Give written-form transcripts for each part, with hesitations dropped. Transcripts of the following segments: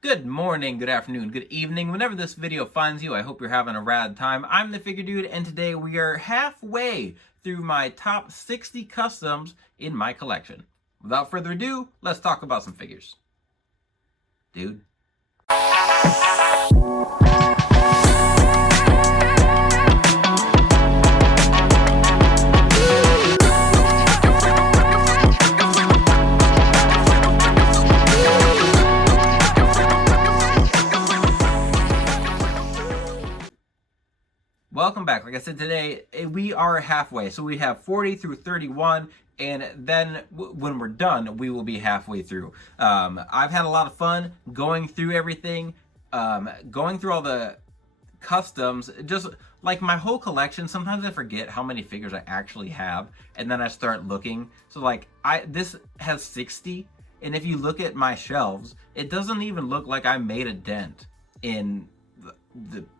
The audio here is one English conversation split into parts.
Good morning, good afternoon, good evening. Whenever this video finds you, I hope you're having a rad time. I'm the Figure Dude, and today we are halfway through my top 60 customs in my collection. Without further ado, let's talk about some figures. Dude. Welcome back. Like I said, today we are halfway. So we have 40 through 31, and then when we're done, we will be halfway through. I've had a lot of fun going through everything, going through all the customs, just like my whole collection. Sometimes I forget how many figures I actually have, and then I start looking. So like this has 60, and if you look at my shelves, it doesn't even look like I made a dent in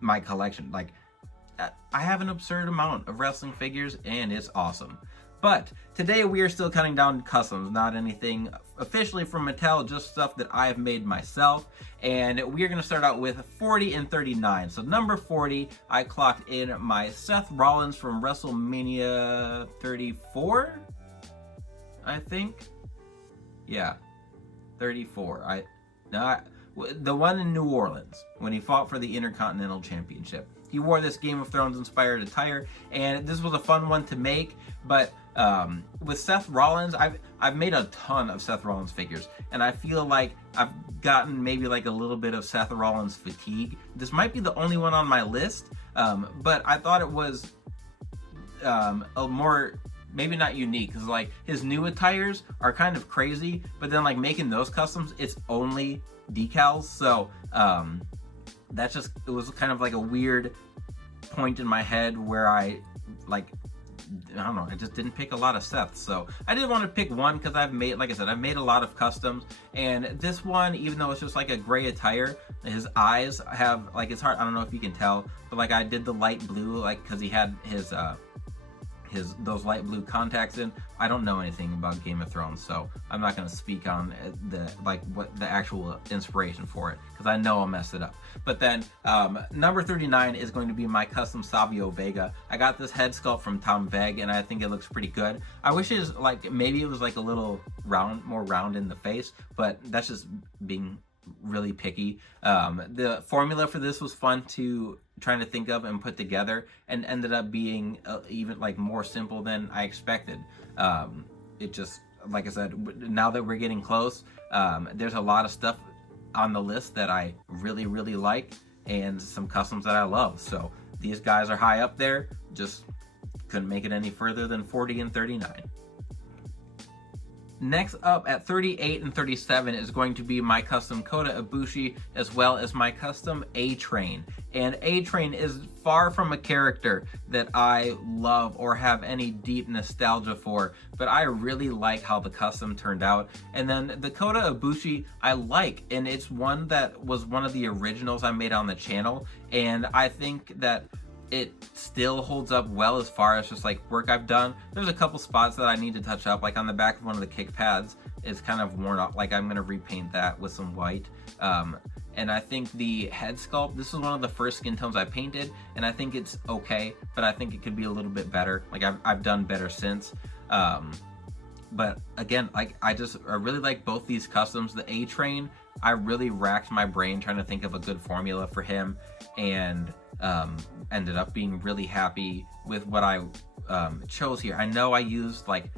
my collection. Like, I have an absurd amount of wrestling figures, and it's awesome. But today we are still cutting down customs, not anything officially from Mattel, just stuff that I have made myself. And we are going to start out with 40 and 39. So number 40, I clocked in my Seth Rollins from WrestleMania 34, I think. Yeah, 34. The one in New Orleans when he fought for the Intercontinental Championship. He wore this Game of Thrones inspired attire, and this was a fun one to make. But with Seth Rollins, I've made a ton of Seth Rollins figures, and I feel like I've gotten maybe like a little bit of Seth Rollins fatigue. This might be the only one on my list, but I thought it was a more, maybe not unique, because like his new attires are kind of crazy, but then like making those customs, it's only decals. So that's just, it was kind of like a weird point in my head where I don't know, I just didn't pick a lot of Seths. So I did want to pick one because I've made, like I said, I've made a lot of customs, and this one, even though it's just like a gray attire, his eyes have, like, it's hard, I don't know if you can tell, but like I did the light blue, like, because he had his those light blue contacts in. I don't know anything about Game of Thrones, so I'm not going to speak on what the actual inspiration for it, because I know I'll mess it up. But then number 39 is going to be my custom Savio Vega. I got this head sculpt from Tom Veg, and I think it looks pretty good. I wish it was like, maybe it was like a little more round in the face, but that's just being really picky. The formula for this was fun to trying to think of and put together, and ended up being even like more simple than I expected. It just, like I said, now that we're getting close, there's a lot of stuff on the list that I really like, and some customs that I love. So these guys are high up there, just couldn't make it any further than 40 and 39. Next up at 38 and 37 is going to be my custom Kota Ibushi, as well as my custom A-Train. And A-Train is far from a character that I love or have any deep nostalgia for, but I really like how the custom turned out. And then the Kota Ibushi I like, and it's one that was one of the originals I made on the channel, and I think that it still holds up well as far as just like work I've done. There's a couple spots that I need to touch up, like on the back of one of the kick pads is kind of worn off. Like I'm gonna repaint that with some white. And I think the head sculpt, this is one of the first skin tones I painted, and I think it's okay, but I think it could be a little bit better. Like I've done better since. But again, like I really like both these customs. The A-Train, I really racked my brain trying to think of a good formula for him, and ended up being really happy with what I chose here. I know I used like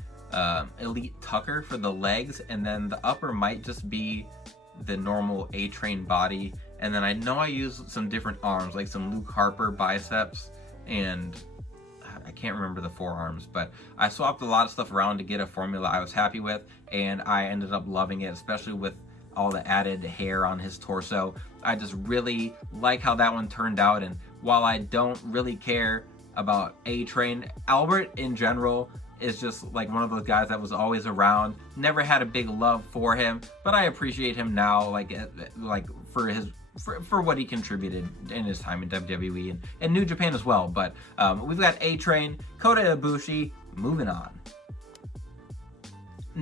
Elite Tucker for the legs, and then the upper might just be the normal A-Train body, and then I know I used some different arms, like some Luke Harper biceps, and I can't remember the forearms, but I swapped a lot of stuff around to get a formula I was happy with, and I ended up loving it, especially with all the added hair on his torso. I just really like how that one turned out, and while I don't really care about A-Train, Albert in general is just like one of those guys that was always around. Never had a big love for him, but I appreciate him now, like for what he contributed in his time in WWE and New Japan as well. But we've got A-Train, Kota Ibushi, moving on.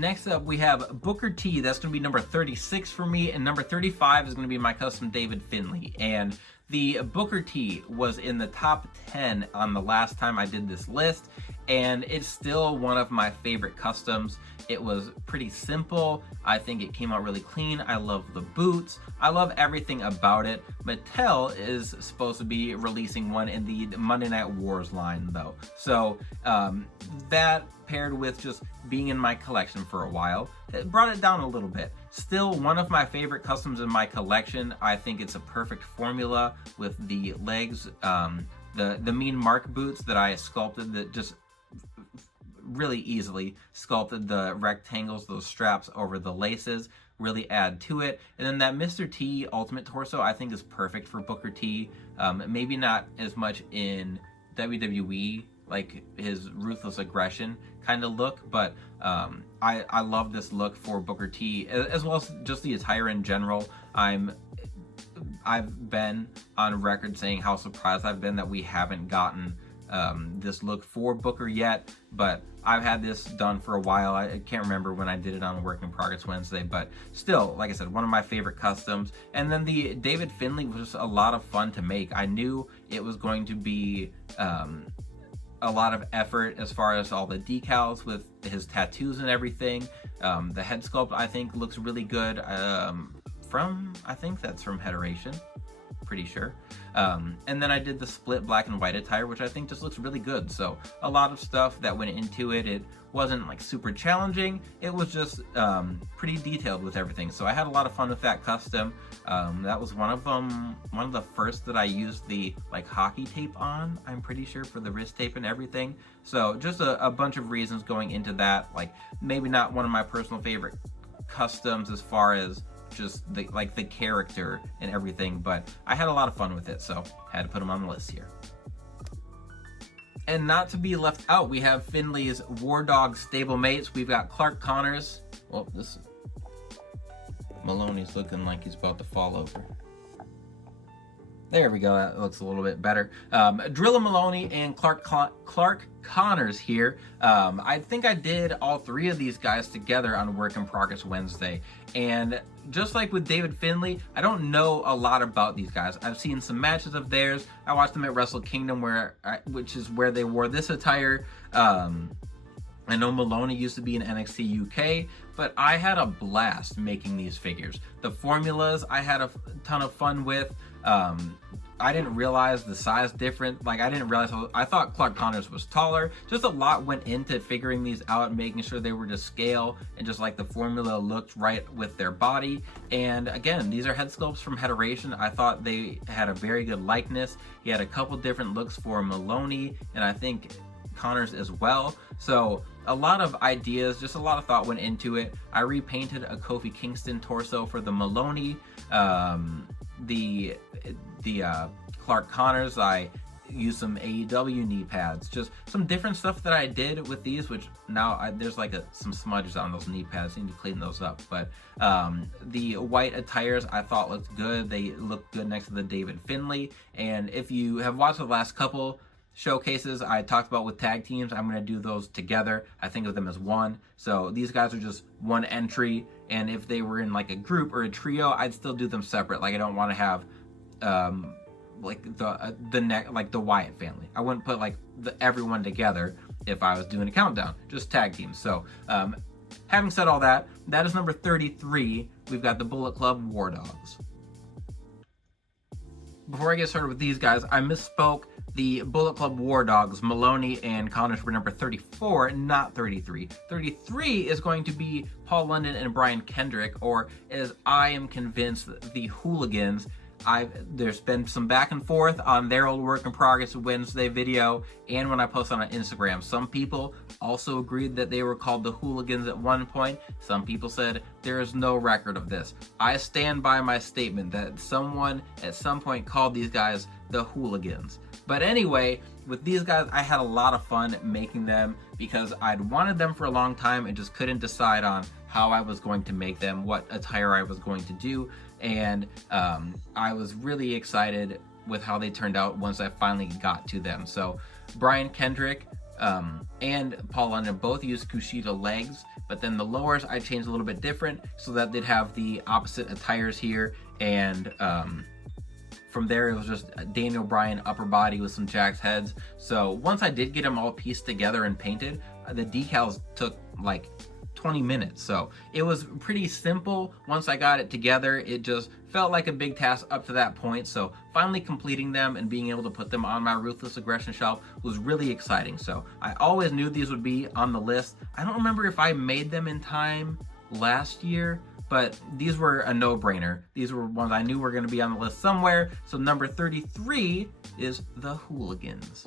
next up we have Booker T. That's going to be number 36 for me, and number 35 is going to be my custom David Finlay. And the Booker T was in the top 10 on the last time I did this list, and it's still one of my favorite customs. It was pretty simple. I think it came out really clean. I love the boots. I love everything about it. Mattel is supposed to be releasing one in the Monday Night Wars line though. So that paired with just being in my collection for a while, it brought it down a little bit. Still one of my favorite customs in my collection. I think it's a perfect formula with the legs, the Mean Mark boots that I sculpted that just really easily sculpted the rectangles, those straps over the laces, really add to it. And then that Mr. T Ultimate Torso I think is perfect for Booker T. Maybe not as much in WWE, like his Ruthless Aggression kind of look, but I love this look for Booker T, as well as just the attire in general. I've been on record saying how surprised I've been that we haven't gotten this look for Booker yet, but I've had this done for a while. I can't remember when I did it on a Work in Progress Wednesday, but still, like I said, one of my favorite customs. And then the David Finlay was a lot of fun to make. I knew it was going to be a lot of effort as far as all the decals with his tattoos and everything. The head sculpt I think looks really good. I think that's from Hederation, pretty sure. And then I did the split black and white attire, which I think just looks really good. So a lot of stuff that went into it. It wasn't like super challenging. It was just pretty detailed with everything. So I had a lot of fun with that custom. That was one of the first that I used the like hockey tape on, I'm pretty sure, for the wrist tape and everything. So just a bunch of reasons going into that. Like maybe not one of my personal favorite customs as far as just the character and everything, but I had a lot of fun with it, so had to put them on the list here. And not to be left out, we have Finlay's War Dog stablemates. We've got Clark Connors. Well, this Maloney's looking like he's about to fall over. There we go, that looks a little bit better. Drilla Maloney and Clark Connors here. I think I did all three of these guys together on Work in Progress Wednesday. And just like with David Finlay, I don't know a lot about these guys. I've seen some matches of theirs. I watched them at Wrestle Kingdom, which is where they wore this attire. I know Maloney used to be in NXT UK, but I had a blast making these figures. The formulas I had a ton of fun with. I didn't realize the size difference. Like I didn't realize I thought Clark Connors was taller. Just a lot went into figuring these out, making sure they were to scale and just like the formula looked right with their body. And again, these are head sculpts from Hederation. I thought they had a very good likeness. He had a couple different looks for Maloney and I think Connors as well. So a lot of ideas, just a lot of thought went into it. I repainted a Kofi Kingston torso for the Maloney. The Clark Connors, I used some AEW knee pads, just some different stuff that I did with these, which now there's like some smudges on those knee pads. I need to clean those up. But the white attires I thought looked good. They looked good next to the David Finlay. And if you have watched the last couple showcases I talked about with tag teams, I'm going to do those together. I think of them as one. So these guys are just one entry, and if they were in like a group or a trio, I'd still do them separate. Like I don't want to have like the Wyatt family. I wouldn't put like everyone together if I was doing a countdown, just tag teams. So having said all that, that is number 33. We've got the Bullet Club War Dogs. Before I get started with these guys, I misspoke. The Bullet Club War Dogs, Maloney and Connors, were number 34, not 33. 33 is going to be Paul London and Brian Kendrick, or as I am convinced, the Hooligans. There's been some back and forth on their old Work in Progress Wednesday video and when I posted on Instagram. Some people also agreed that they were called the Hooligans at one point. Some people said there is no record of this. I stand by my statement that someone at some point called these guys the Hooligans. But anyway, with these guys, I had a lot of fun making them because I'd wanted them for a long time and just couldn't decide on how I was going to make them, what attire I was going to do. And I was really excited with how they turned out once I finally got to them. So Brian Kendrick, and Paul London both use Kushida legs, but then the lowers I changed a little bit different so that they'd have the opposite attires here, and from there it was just Daniel Bryan upper body with some Jax heads. So once I did get them all pieced together and painted, the decals took like 20 minutes. So it was pretty simple. Once I got it together, it just felt like a big task up to that point. So finally completing them and being able to put them on my Ruthless Aggression shelf was really exciting. So I always knew these would be on the list. I don't remember if I made them in time last year, but these were a no-brainer. These were ones I knew were going to be on the list somewhere. So number 33 is the Hooligans.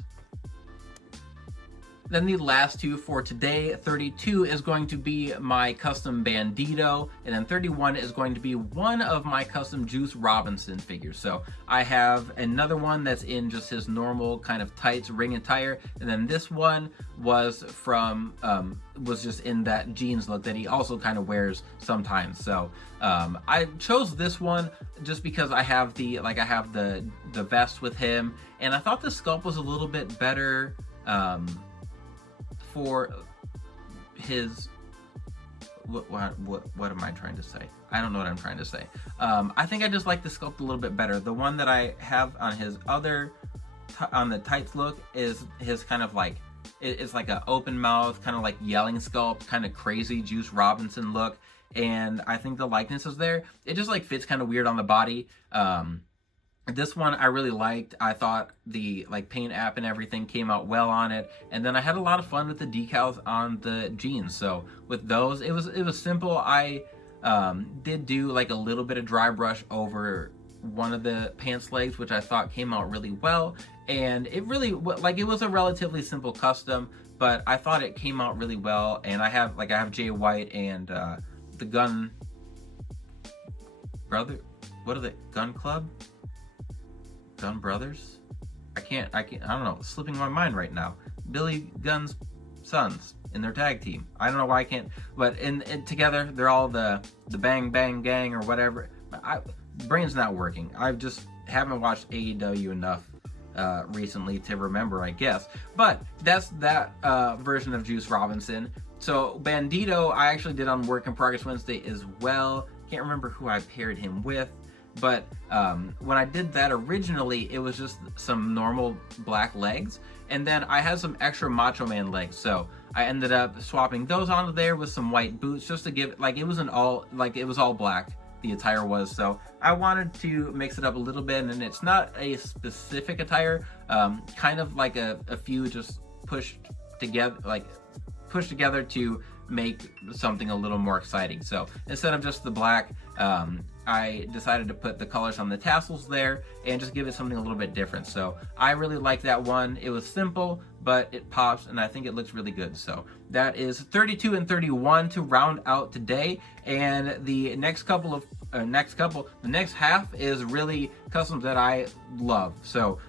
Then the last two for today, 32 is going to be my custom Bandito, and then 31 is going to be one of my custom Juice Robinson figures. So I have another one that's in just his normal kind of tights ring attire, and then this one was from was just in that jeans look that he also kind of wears sometimes. So I chose this one just because I have the vest with him, and I thought the sculpt was a little bit better for his what am I trying to say? I don't know what I'm trying to say. I think I just like the sculpt a little bit better. The one that I have on his other on the tights look is his kind of like it's like an open mouth kind of like yelling sculpt, kind of crazy Juice Robinson look, and I think the likeness is there. It just like fits kind of weird on the body. This one I really liked. I thought the paint app and everything came out well on it, and then I had a lot of fun with the decals on the jeans. So with those, it was simple. I did do like a little bit of dry brush over one of the pants legs, which I thought came out really well, and it really it was a relatively simple custom, but I thought it came out really well. And I have Jay White and the Gun Brother, what are they, Gun Club? Gun Brothers? I don't know, it's slipping my mind right now. Billy Gunn's sons in their tag team. I don't know why I can't, but in together they're all the Bang Bang Gang or whatever. Brain's not working. I just haven't watched AEW enough recently to remember, I guess. But that's that version of Juice Robinson. So Bandito I actually did on Work in Progress Wednesday as well. Can't remember who I paired him with. But when I did that originally, it was just some normal black legs, and then I had some extra Macho Man legs, so I ended up swapping those onto there with some white boots just to give it was all black, the attire was. So I wanted to mix it up a little bit, and it's not a specific attire, kind of like a few just pushed together to make something a little more exciting. So instead of just the black, I decided to put the colors on the tassels there and just give it something a little bit different. So I really like that one. It was simple, but it pops, and I think it looks really good. So that is 32 and 31 to round out today. And the next the next half is really customs that I love. So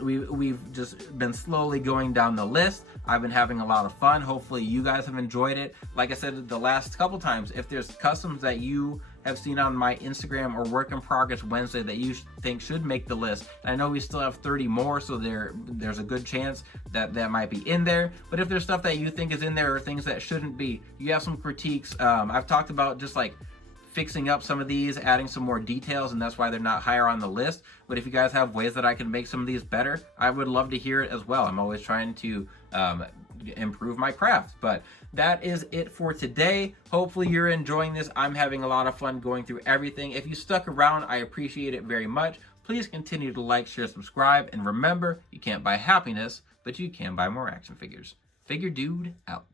we've just been slowly going down the list. I've been having a lot of fun. Hopefully you guys have enjoyed it. Like I said the last couple times, if there's customs that you have seen on my Instagram or Work in Progress Wednesday that you think should make the list, I know we still have 30 more, so there's a good chance that might be in there. But if there's stuff that you think is in there or things that shouldn't be, you have some critiques. I've talked about just fixing up some of these, adding some more details, and that's why they're not higher on the list. But if you guys have ways that I can make some of these better, I would love to hear it as well. I'm always trying to improve my craft. But that is it for today. Hopefully you're enjoying this. I'm having a lot of fun going through everything. If you stuck around, I appreciate it very much. Please continue to like, share, subscribe, and remember, you can't buy happiness, but you can buy more action figures. Figure Dude out.